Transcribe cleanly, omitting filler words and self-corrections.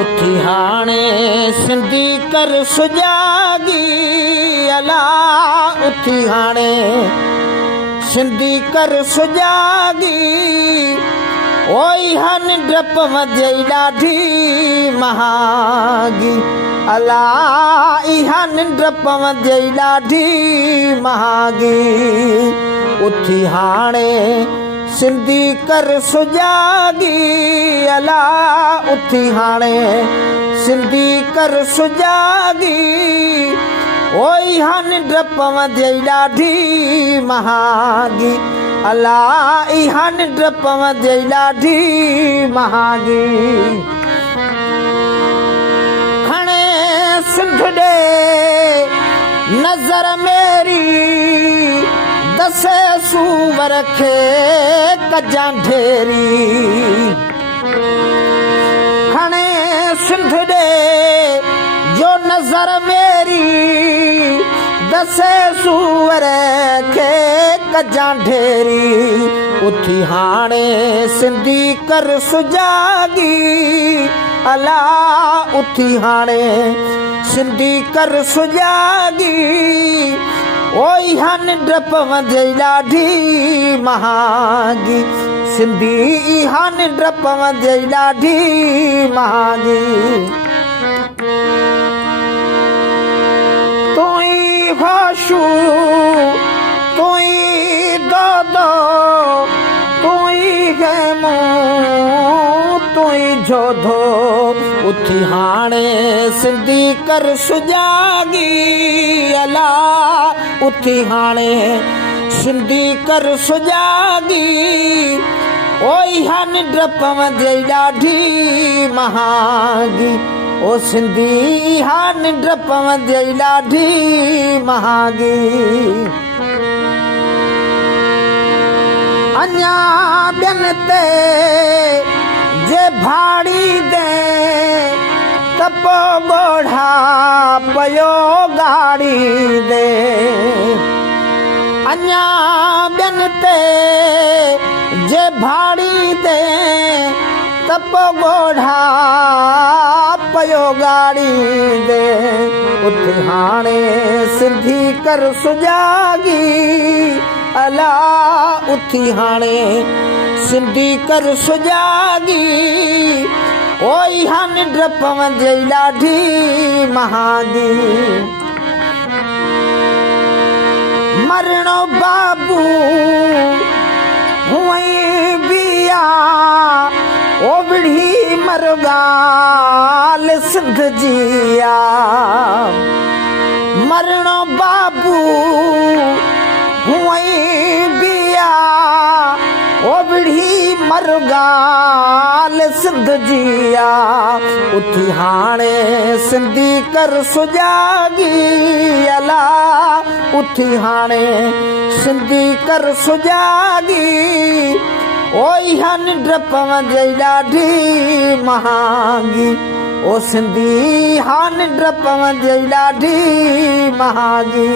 उथी हाणे सिंधी कर सुजागी अला उथी हाणे सिंधी कर सुजागी ओई हन डप मजई ॾाढी महागी अला इहन डप मजई ॾाढी महागी उथी हाणे सिंधी कर सुजागी अला उथी हाणे सिंधी कर सुजागी ओई हन डप मजई ॾाढी महागी अला इहन डप मजई ॾाढी महागी खणे सिंध ॾे नज़र मेरी दसे सूवर खे कजां ढेरी खणे सिंध ॾे जो नज़र मेरी दसे सूवर खे कजां ढेरी उथी हाणे सिंधी कर सुजागी अला उथी हाणे सिंधी कर सुजागी ओई हन डप मजई ॾाढी महागी सिंधी हन डप मजई ॾाढी महागी तुई होशू तुई दो तुई गेमू तुई जोधो उथी हाणे सिंधी कर सुजागी अला उथी हाणे सिंधी कर सुजागी ओई हन डप मजई ॾाढी महागी ओ सिंधी हन डप मजई ॾाढी महागी अञा ॿियनि ते जे भाड़ी दे त पोइ ॻोढ़ा पियो गाड़ी दे अञा ॿियनि ते जे भाड़ी दे त पोइ ॻोढ़ा पियो गाड़ी दे उथी हाणे सिंधी कर सुजागी अला उथी हाणे सिंधी कर सुजागी ओई हन डप मजई ॾाढी महागी मरणो बाबू हुअई बिया ओबड़ी मरगाल सिंध जिया मरणो बाबू हुअई बिया ओबड़ी मरगाल सिंध जिया उथी हाणे सिंधी कर सुजागी अला उथी हाणे सिंधी कर सुजागी ओई हन डप मजई ॾाढी महागी ओ सिंधी हन डप मजई ॾाढी महागी